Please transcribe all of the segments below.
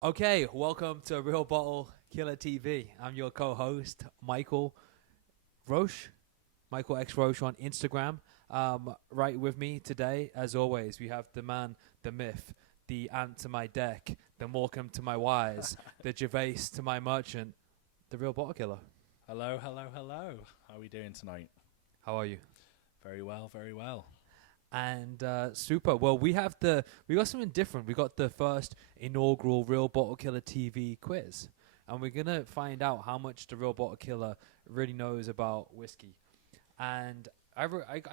Okay, welcome to Real Bottle Killer TV. I'm your co-host, Michael Roche, Michael X Roche on Instagram. Right with me today, as always, we have the man, the myth, the ant to my deck, the Morecambe to my wise, the Gervais to my merchant, the Real Bottle Killer. Hello, hello, hello. How are we doing tonight? How are you? Very well, very well. And super. Well, we got something different. We got the first inaugural Real Bottle Killer TV quiz, and we're gonna find out how much the Real Bottle Killer really knows about whiskey. And I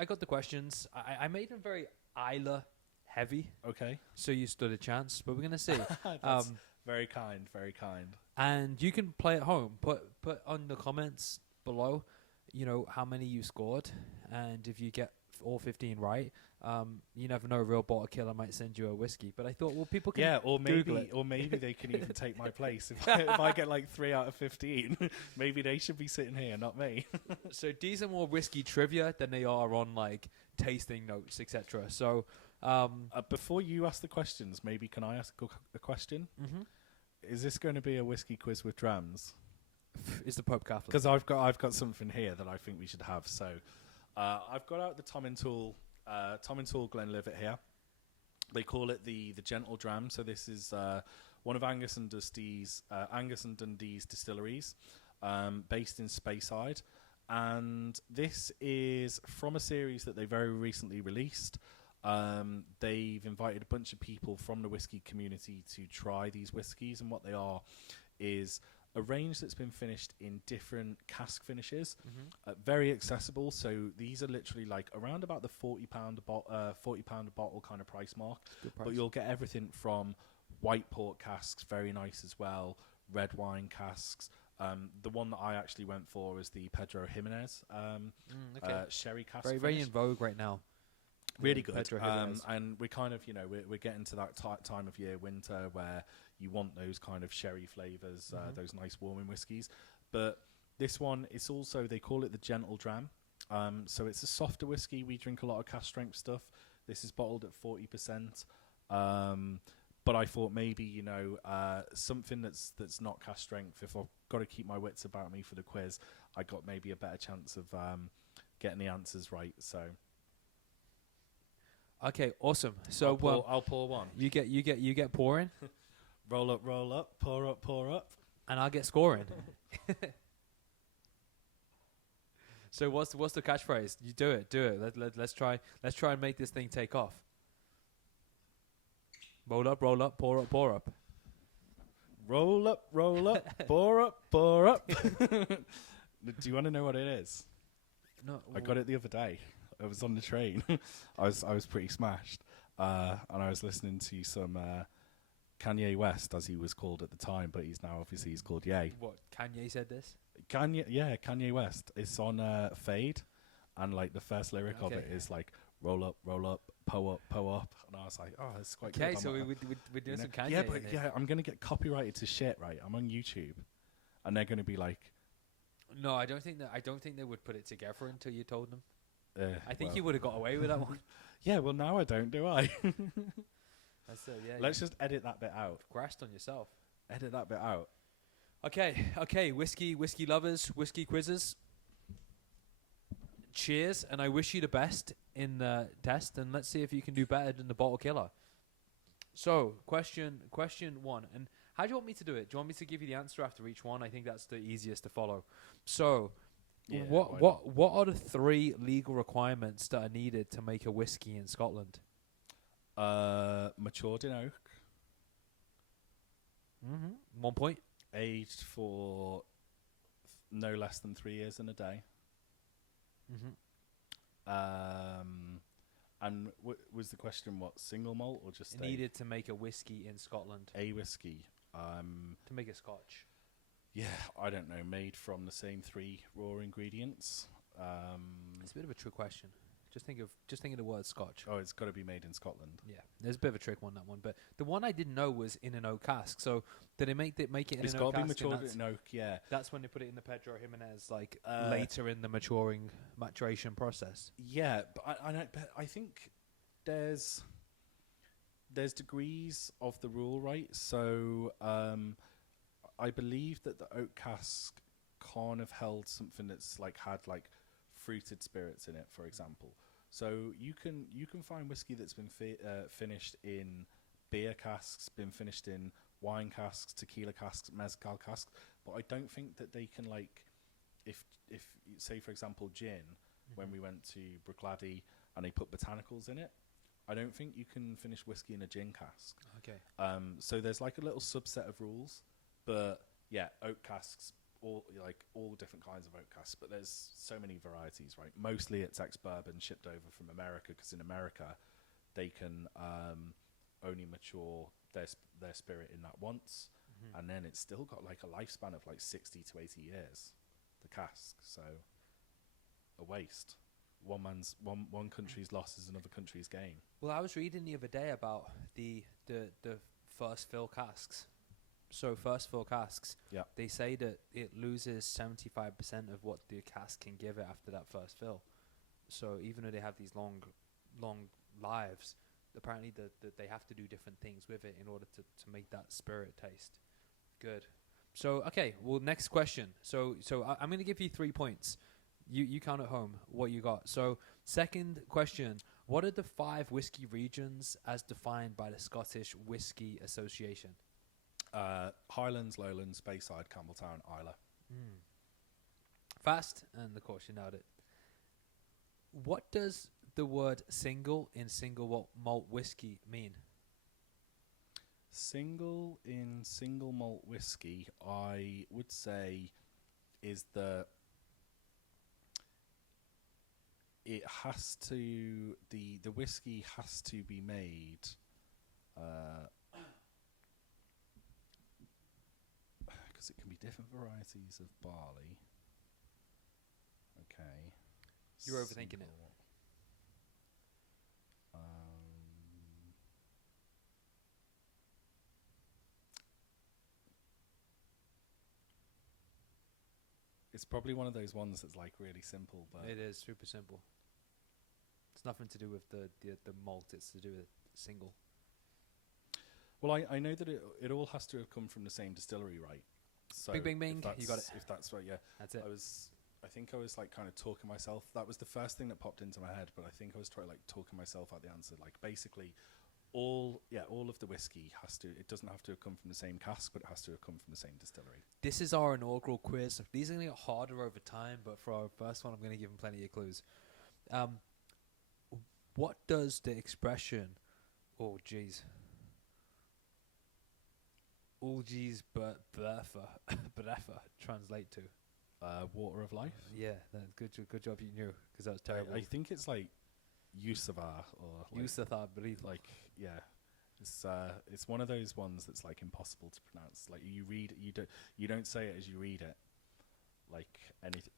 got the questions. I made them very Islay heavy, Okay. so you stood a chance. But we're gonna see. That's very kind, very kind. And you can play at home. Put on the comments below, how many you scored, and if you get all 15 right, you never know. A Real Bottle Killer might send you a whiskey. But I thought, well, people can Google it. Or maybe they can even take my place if I get like 3 out of 15. Maybe they should be sitting here, not me. So these are more whiskey trivia than they are on like tasting notes, etc. So Before you ask the questions, maybe can I ask a question? mm-hmm. Is this going to be a whiskey quiz with drams? Is the Pope Catholic? Because I've got something here that I think we should have. So I've got out the Tom and Tool Glenlivet here. They call it the Gentle Dram. So this is one of Angus and Dundee's distilleries, based in Speyside, and this is from a series that they very recently released. They've invited a bunch of people from the whiskey community to try these whiskies, and what they are is a range that's been finished in different cask finishes, very accessible. So these are literally like around about the £40 a bottle kind of price mark. But you'll get everything from white port casks, very nice as well, red wine casks. The one that I actually went for is the Pedro Jimenez sherry cask. Very in vogue right now. Really good. Pedro And we're kind of, we're getting to that time of year, winter, where you want those kind of sherry flavors, those nice warming whiskies. But this one, it's also, they call it the Gentle Dram. So it's a softer whiskey. We drink a lot of cask strength stuff. This is bottled at 40%. But I thought maybe, something that's not cask strength, if I've got to keep my wits about me for the quiz, I got maybe a better chance of getting the answers right. So... Okay, awesome. So I'll pour one. You get pouring, Roll up, pour up. and I'll get scoring. So what's the catchphrase? You do it. Let's try and make this thing take off. Roll up, pour up. Roll up, pour up. Do you want to know what it is? No, I got it the other day. I was on the train. I was pretty smashed, and I was listening to some Kanye West, as he was called at the time, but he's called Ye. What, Kanye said this? Kanye West. It's on Fade, and like the first lyric of it is like roll up, po up, and I was like, oh, that's quite good. Okay, so we're doing some Kanye. Yeah, but I'm gonna get copyrighted to shit, right? I'm on YouTube, and they're gonna be like, no, I don't think they would put it together until you told them. I think well. you would have got away with that one. Yeah, well, now I don't, do I? That's it, yeah. Let's just edit that bit out. Grassed on yourself. Edit that bit out. Okay, whiskey lovers, whiskey quizzes. Cheers, and I wish you the best in the test, and let's see if you can do better than the Bottle Killer. So, question one, and how do you want me to do it? Do you want me to give you the answer after each one? I think that's the easiest to follow. So... Yeah, what are the 3 legal requirements that are needed to make a whiskey in Scotland? Matured in oak. 1 point. Aged for no less than 3 years and a day. And was the question what, single malt or just needed to make a whiskey in Scotland? A whiskey. To make a Scotch. Yeah, I don't know. Made from the same 3 raw ingredients. It's a bit of a trick question. Just think of the word Scotch. Oh, it's got to be made in Scotland. Yeah, there's a bit of a trick on that one. But the one I didn't know was in an oak cask. So did they make it in an oak cask? It's got to be matured in oak. Yeah, that's when they put it in the Pedro Jimenez, like later in the maturation process. Yeah, but I think there's there's degrees of the rule, right? So I believe that the oak cask can't have held something that's like had like fruited spirits in it, for example. So you can find whiskey that's been finished in beer casks, been finished in wine casks, tequila casks, mezcal casks, but I don't think that they can, like, if say for example gin, when we went to Bruichladdich and they put botanicals in it, I don't think you can finish whiskey in a gin cask. Okay. So there's like a little subset of rules, but yeah, oak casks, all different kinds of oak casks, but there's so many varieties, right? Mostly it's ex-bourbon shipped over from America, because in America they can only mature their spirit in that once, and then it's still got like a lifespan of like 60 to 80 years, the cask. So a waste. One country's loss is another country's gain. Well, I was reading the other day about the first fill casks. So first fill casks, Yeah. they say that it loses 75% of what the cask can give it after that first fill. So even though they have these long lives, apparently they have to do different things with it in order to make that spirit taste good. So okay, well, next question. So I'm going to give you 3 points. You count at home what you got. So second question, what are the 5 whiskey regions as defined by the Scottish Whisky Association? Highlands, Lowlands, Bayside, Campbelltown, Islay. Fast, and of course you nailed it. What does the word single in single malt whiskey mean? Single in single malt whiskey, I would say, is the whiskey has to be made because it can be different varieties of barley. Okay. You're overthinking it. It's probably one of those ones that's like really simple, but It is super simple. It's nothing to do with the malt. It's to do with single. well, I know that it all has to have come from the same distillery, right? So Bing, bing, bing. if You got it. If that's right, yeah. That's it. I think I was like kind of talking myself. That was the first thing that popped into my head, but I think I was trying like talking myself out the answer. Like basically, all of the whiskey it doesn't have to have come from the same cask, but it has to have come from the same distillery. This is our inaugural quiz. These are going to get harder over time, but for our first one, I'm going to give them plenty of clues. What does the expression, oh geez, but beatha translate to? Water of life. Yeah, good job you knew, because that was terrible. I think it's like Uisge or like, Uisge, I believe. like yeah. It's one of those ones that's like impossible to pronounce. Like you don't say it as you read it. Like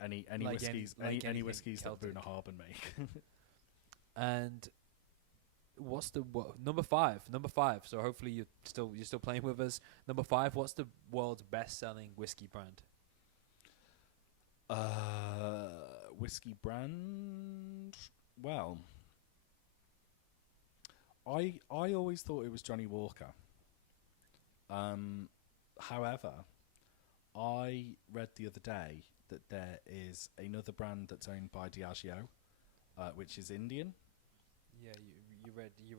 any Like whiskies any whiskies that Celtic. Boona Harbin make. And what's number 5? Number 5. So hopefully you're still playing with us. Number 5. What's the world's best-selling whiskey brand? Whiskey brand. Well, I always thought it was Johnny Walker. However, I read the other day that there is another brand that's owned by Diageo, which is Indian. Yeah, you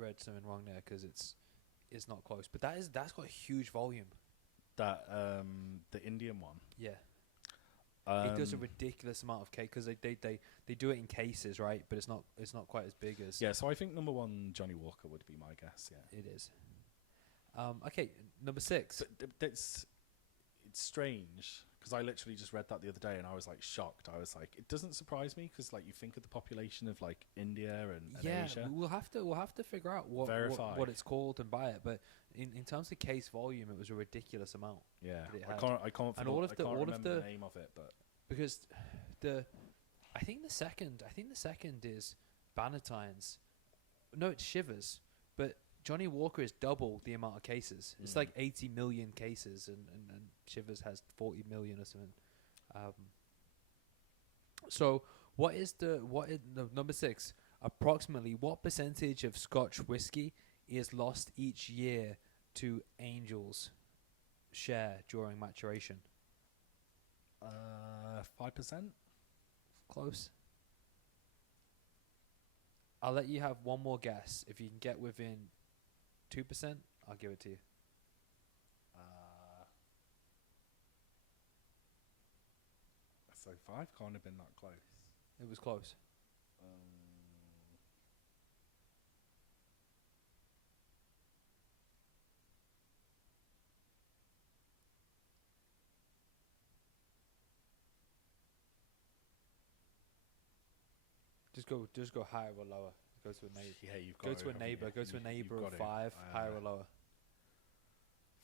read something wrong there, because it's not close. But that's got a huge volume. That the Indian one. Yeah. It does a ridiculous amount of cake, because they do it in cases, right? But it's not quite as big as. Yeah, so I think number 1 Johnny Walker would be my guess. Yeah, It is. Okay, number 6. It's strange, because I literally just read that the other day and I was like shocked. I was like, it doesn't surprise me, because like you think of the population of like India and Yeah, Asia. we'll have to figure out what it's called and buy it. But in terms of case volume, it was a ridiculous amount. Yeah, that it I had. can't. And I can't remember the name of it, but because I think the second is Bannatyne's. No, it's Shivers, but Johnny Walker is double the amount of cases. It's like 80 million cases, and Shivers has 40 million or something. So number 6? Approximately what percentage of Scotch whisky is lost each year to angels share during maturation? 5%. Close. I'll let you have one more guess. If you can get within 2%, I'll give it to you. So 5 can't have been that close. It was close. Just go higher or lower. Go to a neighbor. Yeah, you've got Go to a neighbor. Go to a neighbor of 5. Higher or lower.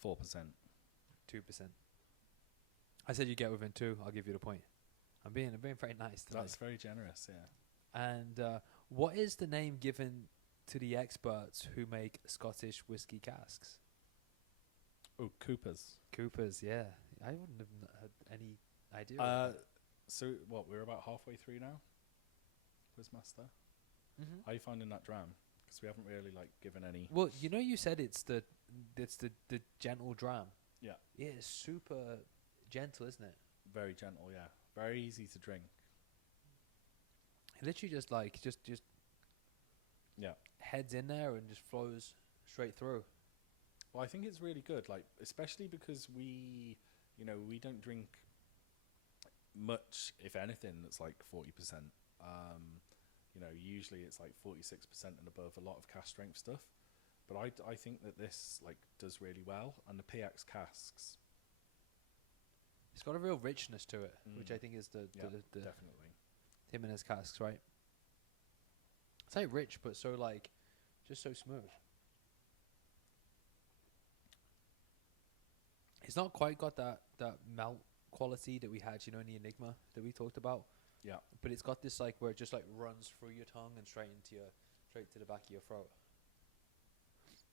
4%. 2%. I said you get within 2. I'll give you the point. I'm being very nice today. That's very generous. Yeah. And what is the name given to the experts who make Scottish whiskey casks? Oh, Coopers. Coopers. Yeah, I wouldn't have had any idea. So what? We're about halfway through now. Quizmaster. Mm-hmm. How are you finding that dram? Because we haven't really given any. Well, you said it's the gentle dram. Yeah. Yeah, it's super gentle, isn't it? Very gentle, yeah. Very easy to drink. It literally just Yeah. heads in there and just flows straight through. Well, I think it's really good, especially because we don't drink much, if anything, that's 40%. Usually it's 46% and above, a lot of cask strength stuff. But I think that this does really well, and the PX casks. It's got a real richness to it, which I think is the definitely him and his casks, right? It's rich, but so just so smooth. It's not quite got that malt quality that we had, in the Enigma that we talked about. Yeah. But it's got this where it just runs through your tongue and straight to the back of your throat.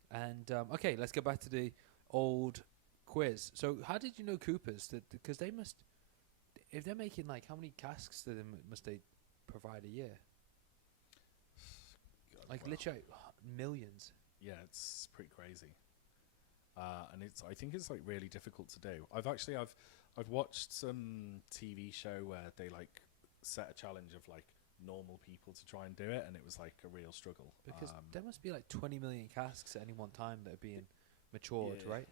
And okay, let's get back to the old quiz. So how did you know Coopers? Because they must, if they're making how many casks to them must they provide a year? Literally millions. Yeah, it's pretty crazy. And I think it's really difficult to do. I've watched some TV show where they set a challenge of normal people to try and do it, and it was a real struggle. Because there must be 20 million casks at any one time that are being matured, right?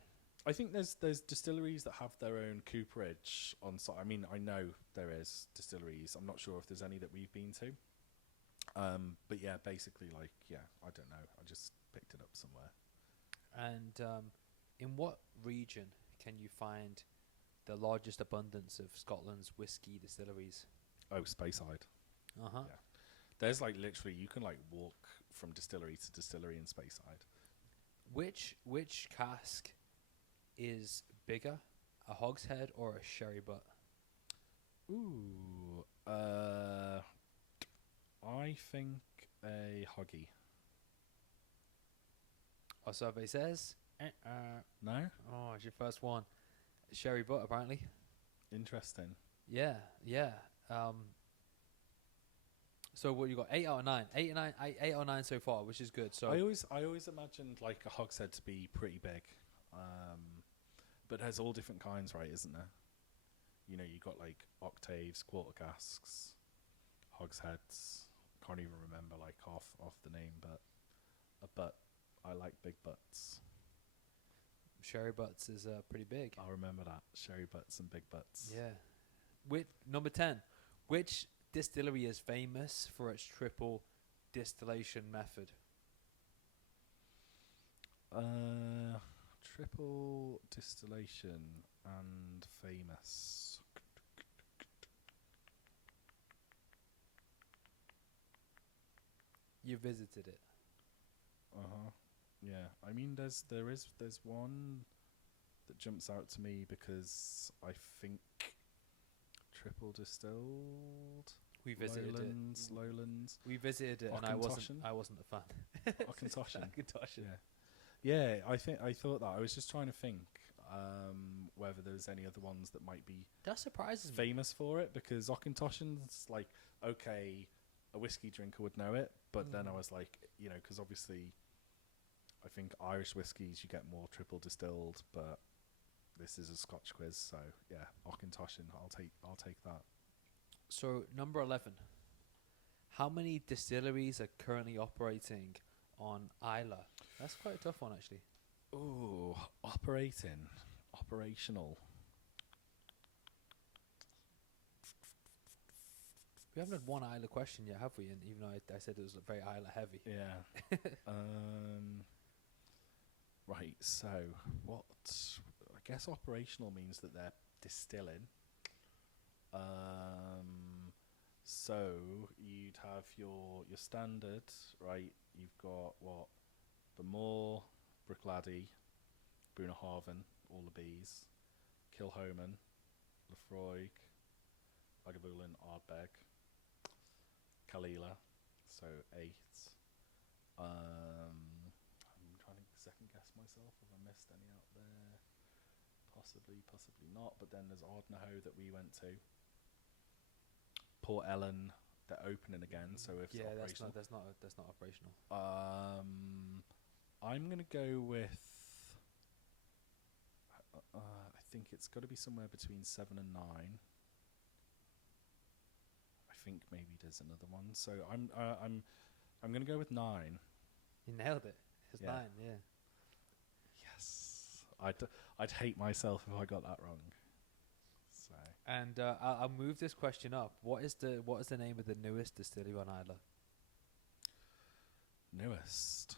I think there's distilleries that have their own cooperage on site. I mean, I know there is distilleries. I'm not sure if there's any that we've been to. But yeah, basically I don't know. I just picked it up somewhere. And in what region can you find the largest abundance of Scotland's whiskey distilleries? Oh, Speyside. Uh-huh. Yeah. There's literally you can walk from distillery to distillery in Speyside. Which cask is bigger, a hogshead or a sherry butt? Ooh, I think a hoggy. Our survey says, No? Oh, it's your first one. Sherry butt, apparently. Interesting. Yeah. So what you got? 8 out of 9. 8 out of 9 so far, which is good. So I always imagined a hogshead to be pretty big, but there's all different kinds, right? Isn't there? You got octaves, quarter casks, hogsheads. Can't even remember off the name, but a butt. I like big butts. Sherry butts is pretty big. I'll remember that. Sherry butts and big butts. Yeah. With number 10, which distillery is famous for its triple distillation method? Triple distillation and famous. You visited it. Yeah. I mean, there's one that jumps out to me because I think triple distilled. We visited Lowlands. We visited it, and I wasn't a fan. Auchentoshan. Auchentoshan. Yeah. I thought that. I was just trying to think whether there's any other ones that might be That surprises me. famous for it, because Auchentoshan's okay, a whiskey drinker would know it, but then I was because obviously I think Irish whiskies you get more triple distilled, but this is a Scotch quiz, so yeah, Auchentoshan. I'll take that. So number 11. How many distilleries are currently operating on Islay? That's quite a tough one, actually. Ooh, operational. We haven't had one Islay question yet, have we? And even though I said it was very Islay heavy. Yeah. Right. So what? I guess operational means that they're distilling. So you'd have your standard, right? You've got what? Bemore, Bruichladdich, Bunnahabhain, all the bees, Kilhoman, Laphroaig, Lagavulin, Ardbeg, Kalila, so 8. I'm trying to second guess myself if I missed any out there. Possibly not. But then there's Ardnahoe that we went to. Port Ellen, they're opening again. So if Yeah, it's operational, that's not operational. I'm gonna go with. I think it's got to be somewhere between 7 and 9. I think maybe there's another one. So I'm gonna go with 9. You nailed it. It's Yeah. 9, yeah. Yes. I'd hate myself if I got that wrong. So And I'll move this question up. What is the name of the newest distillery on Islay? newest.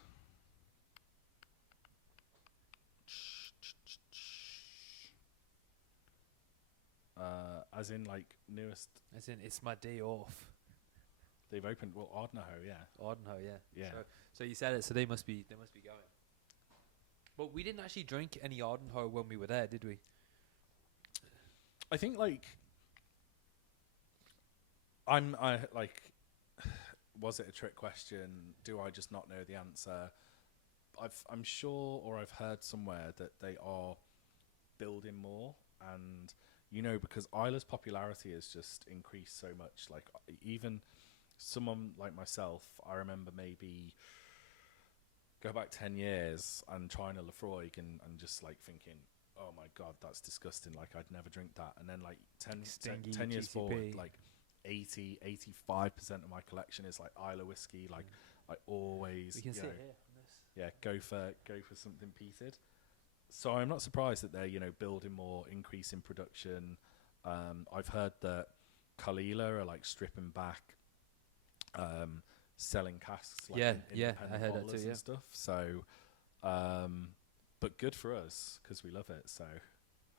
As in like newest. As in, it's my day off. They've opened Ardnahoe, yeah. Ardnahoe, yeah. Yeah. So you said it. So they must be going. But we didn't actually drink any Ardnahoe when we were there, did we? I think was it a trick question? Do I just not know the answer? I'm sure, or I've heard somewhere that they are building more, and because Islay's popularity has just increased so much. Like even someone like myself, I remember maybe go back 10 years and trying a Laphroaig and just like thinking, oh my god, that's disgusting, like I'd never drink that. And then like 10 years forward, like 85% of my collection is like Islay whiskey. Like I always We can sit here on this. yeah go for something peated. So I'm not surprised that they're building more, increase in production. I've heard that Kalila are like stripping back selling casks like Yeah, independent I heard that bottlers too, yeah. and stuff. So but good for us because we love it. So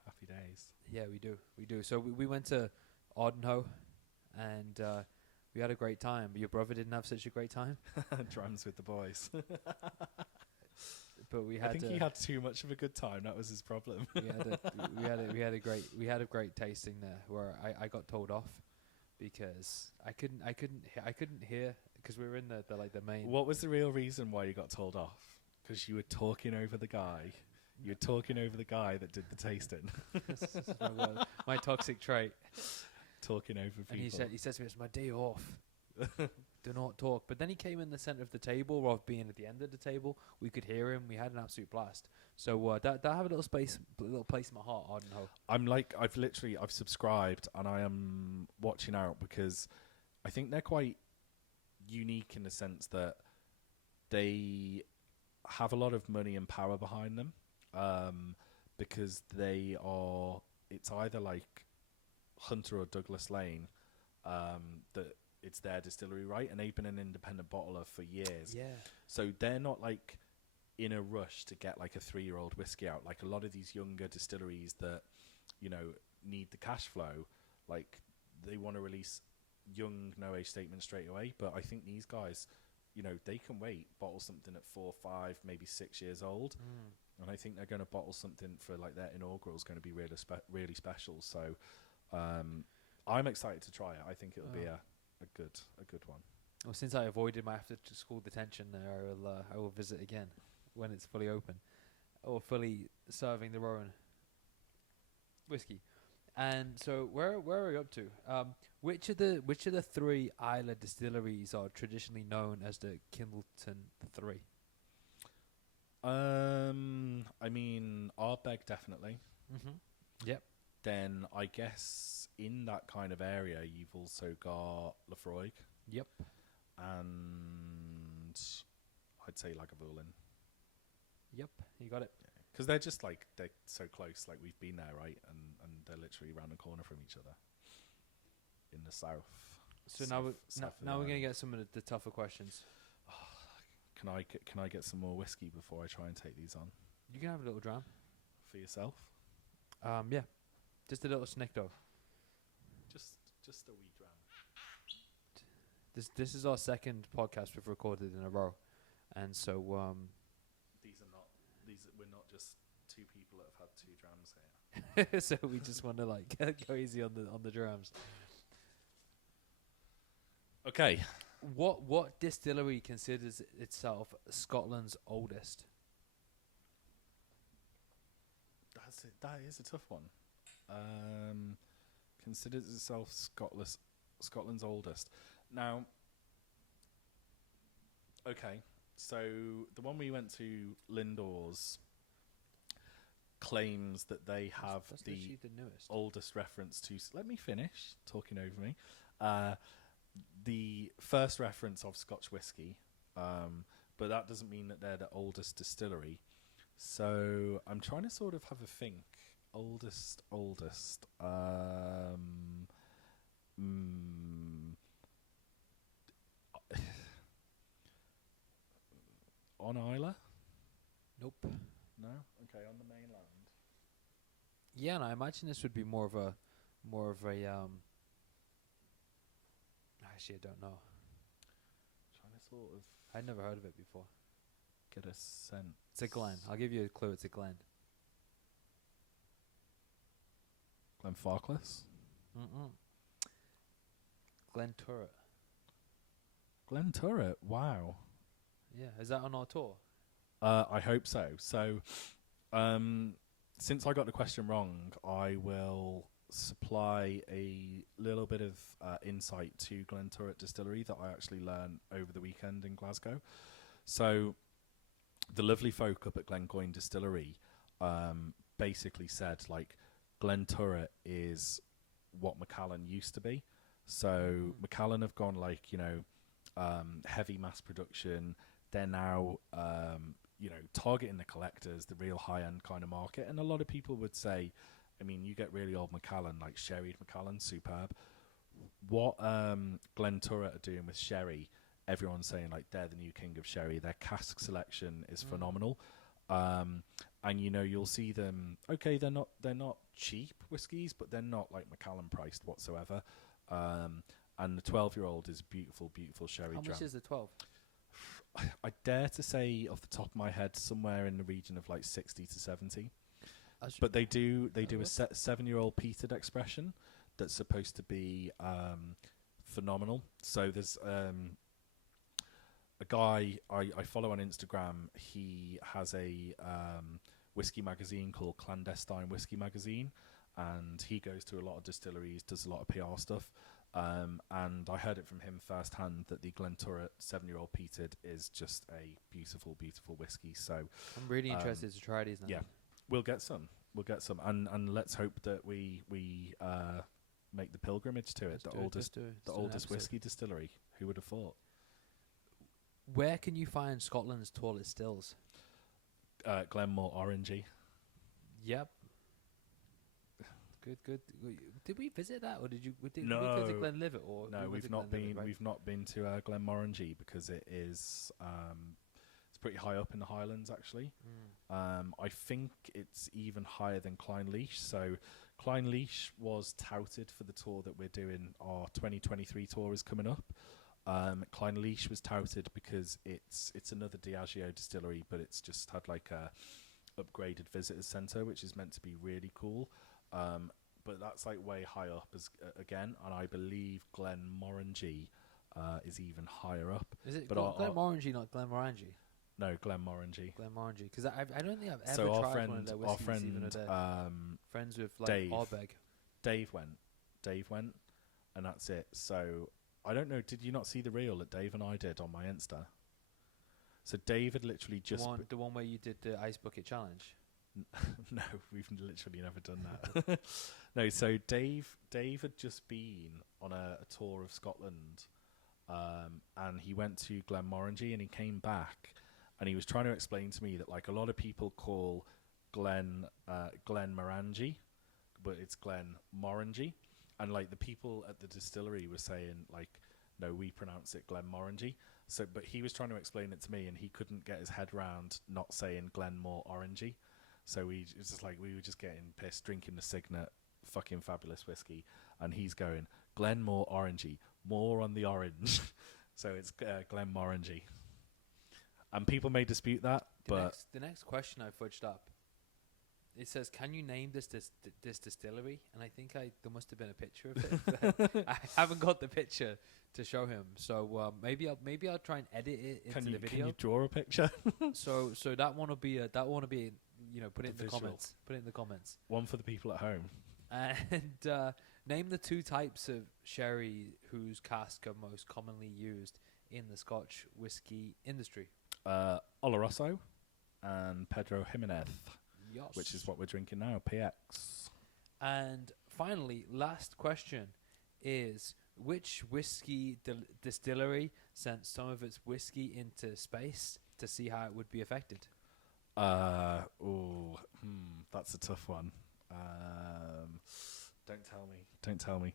happy days. Yeah, we do. So we went to Ardnahoe, and we had a great time. But your brother didn't have such a great time. Drams with the boys. But we I had. think he had too much of a good time. That was his problem. we had a great tasting there where I got told off because I couldn't hear because we were in the main. What was the real reason why you got told off? Because you were talking over the guy. You were talking over the guy that did the tasting. This is my toxic trait. Talking over people. And he said to me, "It's my day off. Do not talk." But then he came in the center of the table, rather being at the end of the table. We could hear him. We had an absolute blast. So that have a little place in my heart. I don't know. I've subscribed and I am watching out because I think they're quite unique in the sense that they have a lot of money and power behind them. Because it's either like Hunter or Douglas Lane, that it's their distillery, right? And they've been an independent bottler for years. Yeah. So they're not like in a rush to get like a 3-year-old whiskey out. Like a lot of these younger distilleries that, need the cash flow, like they want to release young, no age statement straight away. But I think these guys, they can wait, bottle something at 4, 5, maybe 6 years old. And I think they're going to bottle something for like their inaugural is going to be really special. So I'm excited to try it. I think it'll be a good one. Well, since I avoided my after school detention, I will visit again when it's fully open or fully serving the Rowan whiskey. And so where are we up to? Which of the 3 Islay distilleries are traditionally known as the Kildalton 3? I mean, Ardbeg definitely. Yep. Then I guess in that kind of area, you've also got Lafroig. Yep. And I'd say Lagavulin. Yep. You got it. Because they're just like, they're so close. Like, we've been there, right? And they're literally around the corner from each other in the south. So now we're going to get some of the tougher questions. Can I get some more whiskey before I try and take these on? You can have a little dram. For yourself? Yeah. Just a little snick though. Just a wee dram. This is our second podcast we've recorded in a row, and so we're not just two people that have had 2 drams here. so we just want to like go easy on the drams. Okay. What distillery considers itself Scotland's oldest? That is a tough one. Considers itself Scotland's oldest. Now, okay, so the one we went to, Lindor's, claims that they have the newest. oldest reference to. Let me finish talking over me. The first reference of Scotch whisky, but that doesn't mean that they're the oldest distillery. So I'm trying to sort of have a think. Oldest. On Islay? Nope. No? Okay, on the mainland. Yeah, and I imagine this would be more of a actually I don't know. Trying to sort of I'd never heard of it before. get a sense. It's a Glen. I'll give you a clue. It's a Glen. Glenfarclas? Glen Turret. Glenturret, wow. Yeah, is that on our tour? I hope so. So, since I got the question wrong, I will supply a little bit of insight to Glenturret Distillery that I actually learned over the weekend in Glasgow. So, the lovely folk up at Glencoyne Distillery basically said, like, Glenturret is what Macallan used to be. So, Macallan have gone, like, heavy mass production. They're now, targeting the collectors, the real high-end kind of market. And a lot of people would say, I mean, you get really old Macallan, like sherried Macallan, superb. What Glenturret are doing with sherry, everyone's saying, like, they're the new king of sherry. Their cask selection is phenomenal. And, you'll see them, okay, they're not cheap whiskies, but they're not, like, Macallan priced whatsoever. And the 12-year-old is beautiful, beautiful sherry dram. How much is the 12? I dare to say off the top of my head somewhere in the region of like 60 to 70. But they do a 7-year-old peated expression that's supposed to be phenomenal. So there's a guy I follow on Instagram. He has a whiskey magazine called Clandestine Whiskey Magazine, and he goes to a lot of distilleries, does a lot of PR stuff. And I heard it from him firsthand that the Glenturret 7-year-old peated is just a beautiful, beautiful whiskey. So I'm really interested to try these now. Yeah, we'll get some, and let's hope that we make the pilgrimage to it. The oldest whiskey distillery. Who would have thought? Where can you find Scotland's tallest stills? Glenmore Orangey. Yep. Good. Did we visit that, or did we No. go to Glenlivet? Or No, we've not been. Right? We've not been to Glenmorangie because it is. It's pretty high up in the Highlands, actually. I think it's even higher than Clynelish. So, Clynelish was touted for the tour that we're doing. Our 2023 tour is coming up. Clynelish was touted because it's another Diageo distillery, but it's just had like a upgraded visitor centre, which is meant to be really cool. But that's like way high up again, and I believe Glenmorangie is even higher up. Is it Glenmorangie, not Glenmorangie? No, Glenmorangie. Glenmorangie, because I don't think I've ever tried one of their whiskeys. Friends with like Dave. Ardbeg. Dave went, and that's it. So I don't know. Did you not see the reel that Dave and I did on my Insta? So Dave had literally just the one where you did the ice bucket challenge. No, we've literally never done that. No, so Dave had just been on a tour of Scotland, and he went to Glenmorangie, and he came back, and he was trying to explain to me that like a lot of people call Glenmorangie, but it's Glenmorangie, and like the people at the distillery were saying like, no, we pronounce it Glenmorangie. So, but he was trying to explain it to me, and he couldn't get his head round not saying Glenmore Orangey. So it was just like we were just getting pissed, drinking the Signet fucking fabulous whiskey, and he's going Glenmore Orangey, more on the orange. So it's Glenmorangie. And people may dispute that, the next question I fudged up. It says, "Can you name this distillery?" And I think there must have been a picture of it. But I haven't got the picture to show him, so maybe I'll try and edit it into the video. Can you draw a picture? so that one will be put it in the comments. Put it in the comments. One for the people at home. And name the 2 types of sherry whose casks are most commonly used in the Scotch whisky industry. Oloroso and Pedro Jimenez. Yes. Which is what we're drinking now, PX. And finally, last question is, which whiskey distillery sent some of its whiskey into space to see how it would be affected? That's a tough one. Don't tell me.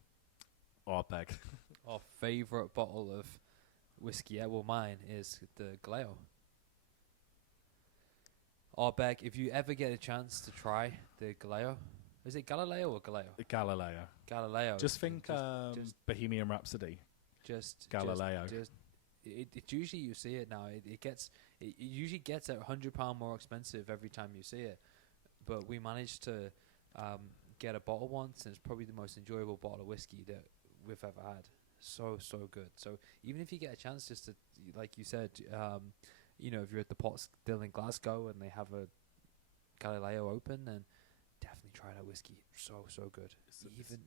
Ardbeg. Our favourite bottle of whiskey, mine is the Galileo. Ardbeg, if you ever get a chance to try the Galileo, is it Galileo or Galileo? Galileo. Just think Bohemian Rhapsody. Just Galileo. It usually, you see it now. It usually gets £100 more expensive every time you see it. But we managed to get a bottle once, and it's probably the most enjoyable bottle of whiskey that we've ever had. So good. So even if you get a chance, just to, like you said, if you're at the Pot Still in Glasgow and they have a Galileo open, then definitely try that whiskey. So good.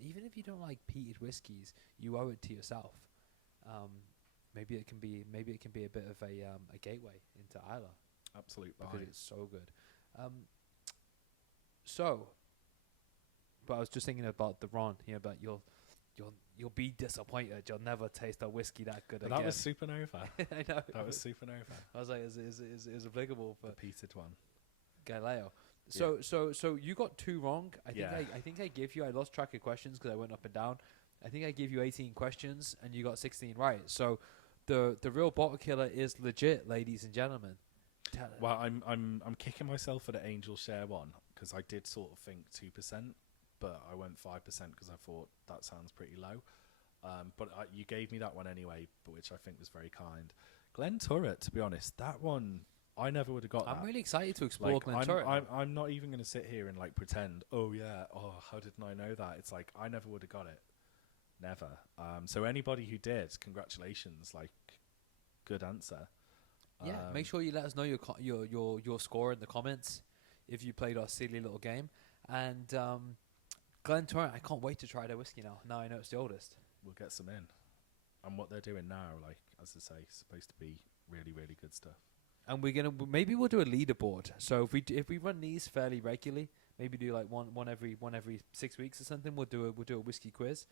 Even if you don't like peated whiskies, you owe it to yourself. Maybe it can be a bit of a gateway into Islay. Absolute because it's so good. But I was just thinking about the Ron. But you'll be disappointed. You'll never taste a whiskey that good again. That was Supernova. I know. That was Supernova. I was like, is applicable for the peated one. Galileo. Yeah. So you got 2 wrong. I think I gave you. I lost track of questions because I went up and down. I think I gave you 18 questions and you got 16 right. So the real bottle killer is legit, ladies and gentlemen. Well, I'm kicking myself for the Angel Share one because I did sort of think 2%, but I went 5% because I thought that sounds pretty low. But you gave me that one anyway, which I think was very kind. Glen Turret, to be honest, that one I never would have got. I'm really excited to explore Glen Turret. I'm not even going to sit here and like pretend. Oh yeah. Oh, how didn't I know that? It's like I never would have got it. Never. So anybody who did, congratulations. Like, good answer. Yeah. Make sure you let us know your score in the comments if you played our silly little game. And Glen Turret, I can't wait to try their whiskey now. Now I know it's the oldest. We'll get some in. And what they're doing now, like as I say, is supposed to be really, really good stuff. And maybe we'll do a leaderboard. So if we run these fairly regularly, maybe do like one every 6 weeks or something. We'll do a whiskey quiz,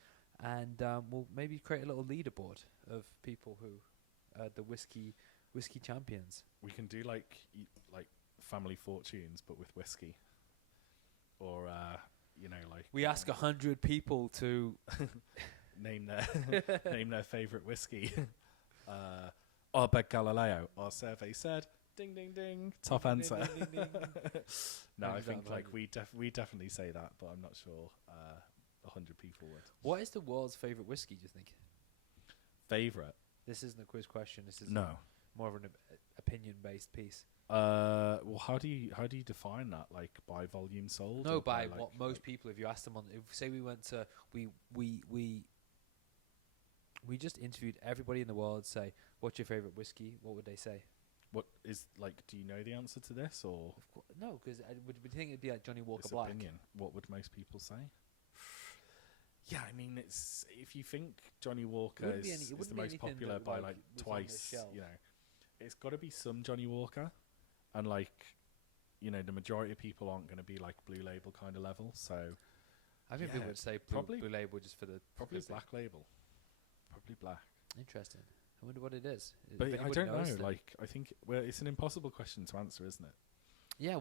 and we'll maybe create a little leaderboard of people who are the whiskey champions. We can do like family fortunes, but with whiskey, or like we ask 100 people to name their favorite whiskey. Ardbeg Galileo. Our survey said, ding, ding, ding. Top answer. Ding, ding, ding. No, I think like we definitely say that, but I'm not sure 100 people would. What is the world's favorite whiskey, do you think? Favorite? This isn't a quiz question. This is more of an opinion-based piece. Well, how do you define that? Like by volume sold? No, by what most people. If you ask them if say we went to we just interviewed everybody in the world. Say, what's your favorite whiskey? What would they say? What is like? Do you know the answer to this, or no? Because would think it'd be like Johnny Walker it's Black. Opinion. What would most people say? Yeah, I mean, if you think Johnny Walker is the most popular by like twice, it's got to be some Johnny Walker, and like, you know, the majority of people aren't going to be like Blue Label kind of level. So I think people would say blue label just for the probably Black Label, probably black. Interesting. I wonder what it is. But I don't know. Like, I think it's an impossible question to answer, isn't it? Yeah.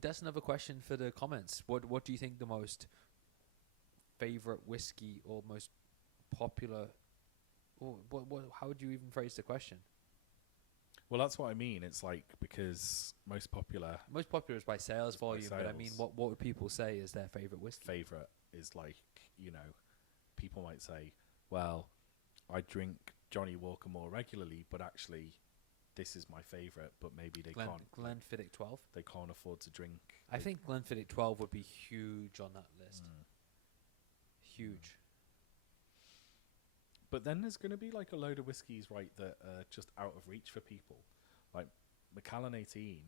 That's another question for the comments. What do you think the most favorite whiskey or most popular? Or how would you even phrase the question? Well, that's what I mean. It's like, because most popular is by sales volume, but I mean, what would people say is their favorite whiskey? Favorite is like, you know, people might say, well, I drink Johnny Walker more regularly, but actually this is my favorite, but maybe they can't. Glenfiddich 12? They can't afford to drink. I think Glenfiddich 12 would be huge on that list. Huge. But then there's going to be like a load of whiskies, right, that are just out of reach for people. Like Macallan 18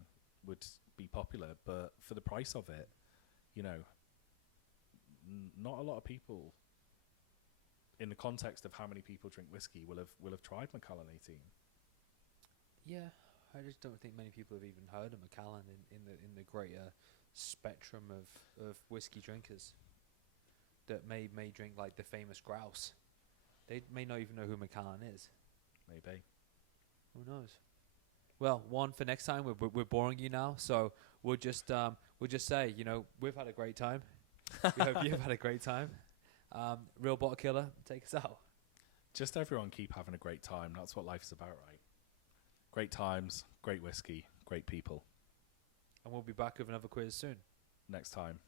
would be popular, but for the price of it, you know, not a lot of people, in the context of how many people drink whiskey, will have tried Macallan 18. Yeah, I just don't think many people have even heard of Macallan in the greater spectrum of whiskey drinkers that may drink like the famous grouse. They may not even know who Macallan is. Maybe. Who knows? Well, one for next time. We're boring you now, so we'll just say, you know, we've had a great time. We hope you've had a great time. Real Bottle Killer, take us out. Just everyone keep having a great time. That's what life's about, right? Great times, great whiskey, great people. And we'll be back with another quiz soon. Next time.